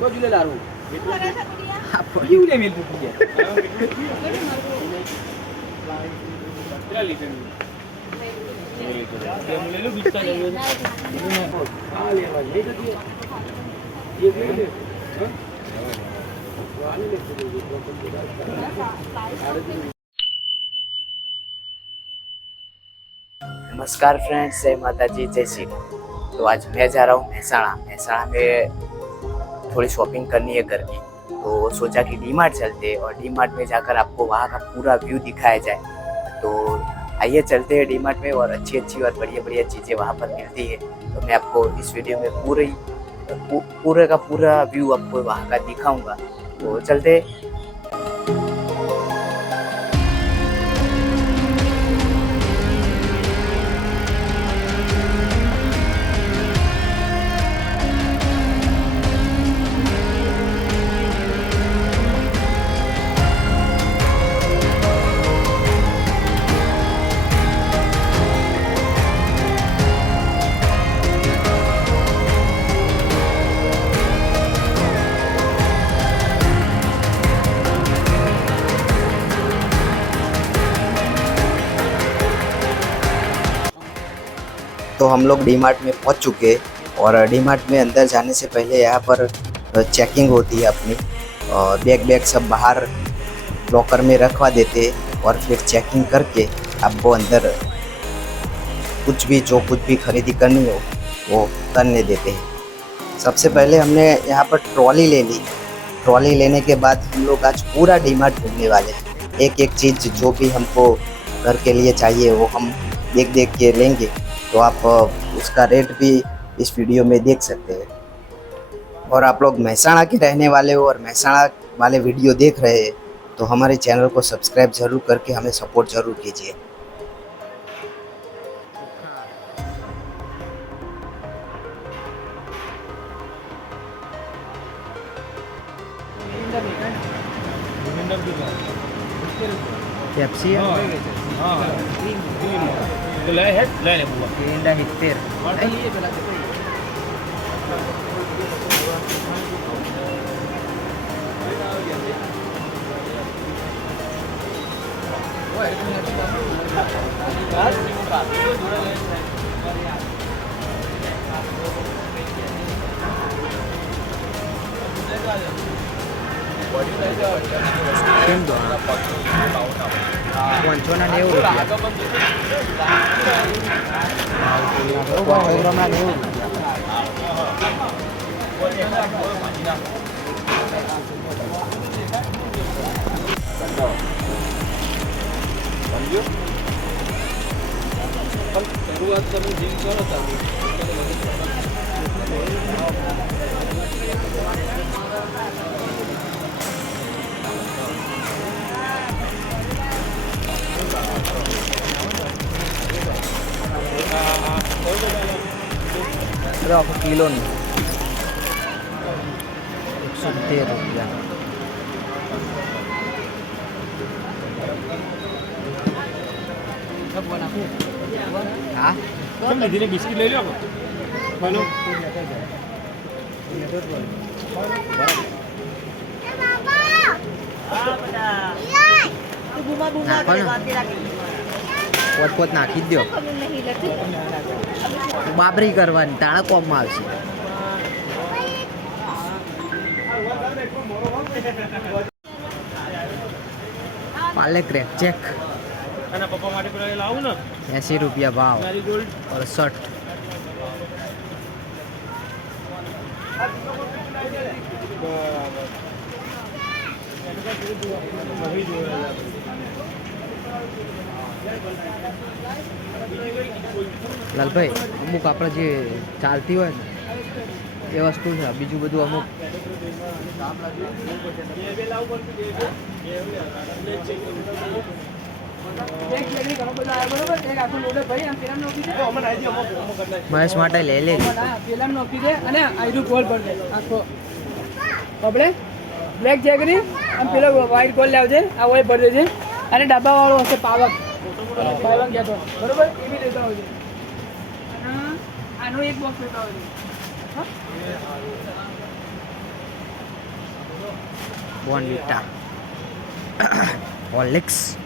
તો જુલે લારું પડ્યું લે મેલ પૂકી ગયા કેટલા લીટર ले लो बिस्ता ले लो हां ले लो ये तो ये ले हां वाले ले नमस्कार फ्रेंड्स, जय माता जी, जय श्री राम। तो आज मैं जा रहा हूँ महसाणा में थोड़ी शॉपिंग करनी है घर की। तो सोचा कि डी मार्ट चलते हैं और डी मार्ट में जाकर आपको वहाँ का पूरा व्यू दिखाया जाए। तो आइए चलते हैं डी मार्ट में और अच्छी और बढ़िया चीज़ें वहाँ पर मिलती है। तो मैं आपको इस वीडियो में पूरे का पूरा व्यू आपको वहाँ का दिखाऊंगा। तो चलते हैं। तो हम लोग डी मार्ट में पहुंच चुके हैं और डी मार्ट में अंदर जाने से पहले यहाँ पर चेकिंग होती है अपनी, और बैग सब बाहर लॉकर में रखवा देते हैं और फिर चेकिंग करके आपको अंदर कुछ भी खरीदी करनी हो वो करने देते हैं। सबसे पहले हमने यहाँ पर ट्रॉली ले ली। ट्रॉली लेने के बाद हम लोग आज पूरा डी मार्ट घूमने वाले हैं। एक चीज़ जो भी हमको घर के लिए चाहिए वो हम देख के लेंगे। तो आप उसका रेट भी इस वीडियो में देख सकते हैं। और आप लोग महसाणा के रहने वाले हो और महसाणा वाले वीडियो देख रहे हैं तो हमारे चैनल को सब्सक्राइब ज़रूर करके हमें सपोर्ट ज़रूर कीजिए। पेप्सी तो ले बुआ इंडा हित्तेर लिए पहला શરૂઆત તમે જીમ કરો તમે કિલો ની 113 રૂપિયા। हाँ કેમ દીદીને બિસ્કિટ લઈ લો બોલો પોત નાખી જ દો। બાબરી કરવાની તાળા કોમમાં આવશે। पाले क्रैक चेक અને પપ્પા માટે પેલા લાવું ને 80 रुपया भाव મેરીગોલ્ડ और 60। લાલભાઈ અમુક આપણે જે ચાલતી હોય ને એ વસ્તુ છે, બીજું બધું અમુક મહેશ માટે લઈ લે પેલા નોકી દે અને આયરું ગોલ ભર દે આખો આપણે બ્લેક જેગરી અને પેલો વ્હાઈટ ગોલ લાવજે આ ઓય ભર દેજે અને ડબ્બા વાળો હશે પાવક કહેતો બરોબર એ બી લેતા આવજે અને આનો એક બોક્સ લેતા આવજે હા બોર્નવિટા, હોર્લિક્સ,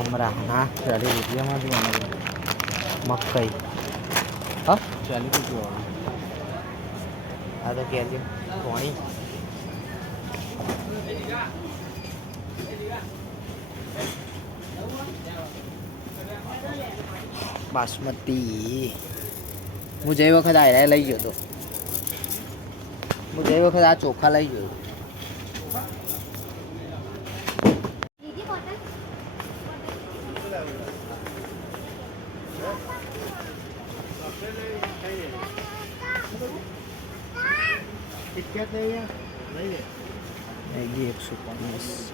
મમરા ના 40 રૂપિયામાં જ બનાવે. મકાઈ હા 40 રૂપિયા. આ તો કેલ્શિયમ પાણી. બાસમતી હું જે વખત આ લઈ ગયો હતો. હું જે વખત આ ચોખા લઈ ગયો. મેગી 150.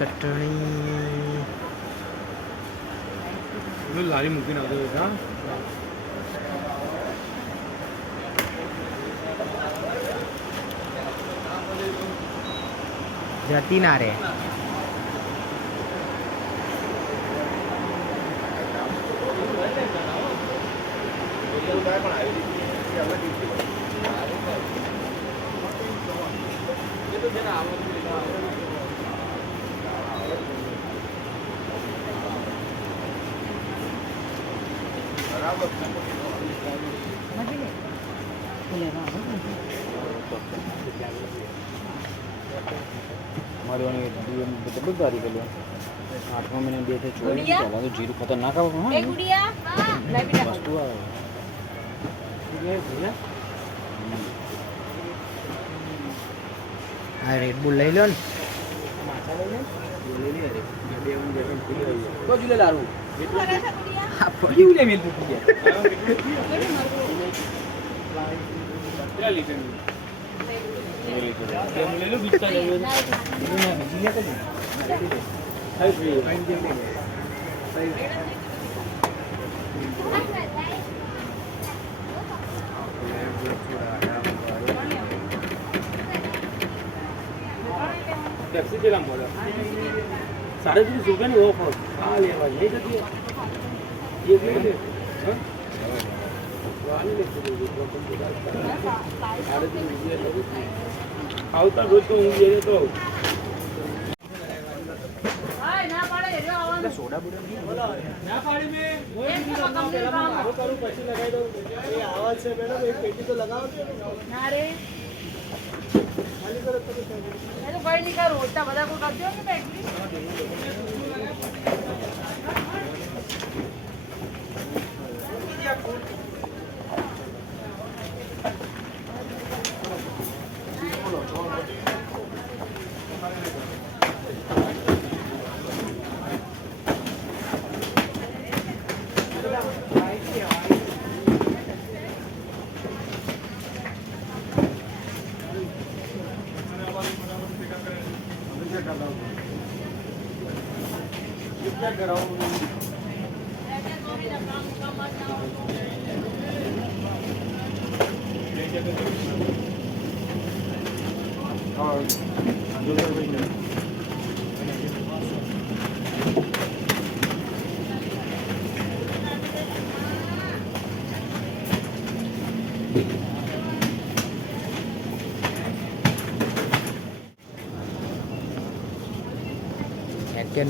ચટણી લારી મૂકીને આવતો હા જતી ના રે. બધું તારી ગયેલું 8મા મહિને 2 થી 24 તો જીરું ખતરનાક આવે વસ્તુ આવે. હા રેડ બુલ લઈ લો ને. તો જુલે લારું ટેક્સી કેટલા બોલો 3.5 રૂપિયાની ઓફર આ લેવા લઈ જતી એક લઈ લે આવતા રોજ તો હું જઈએ તો સોડા બોડા ના પાડી મેં મારું કરું પછી લગાવી દઉં. એ આવાજ છે મેડમ એક પેટી તો લગાવજો ના રે ખાલી કરો તો કઈ નહીં કરું ઓટા બધા કોઈ કરજો કે પેટી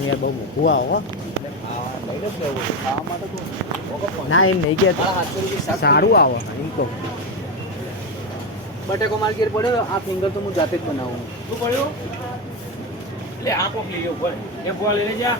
યાર બહુ મોઘું આવો ના એમ નહીં કે સારું આવો એમ કહું. બટેકો માલ ઘેર પડ્યો આ ફિંગર તો હું જાતે જ બનાવું. શું પડ્યું એટલે આ કોક લઈ ગયો એ બોલ લઈ જા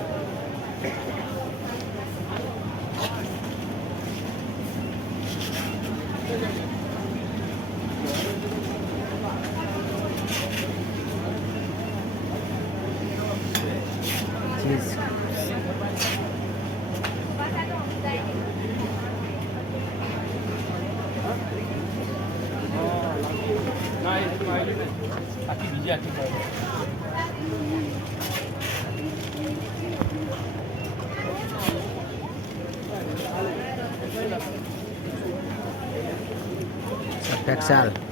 Perfect, Sal.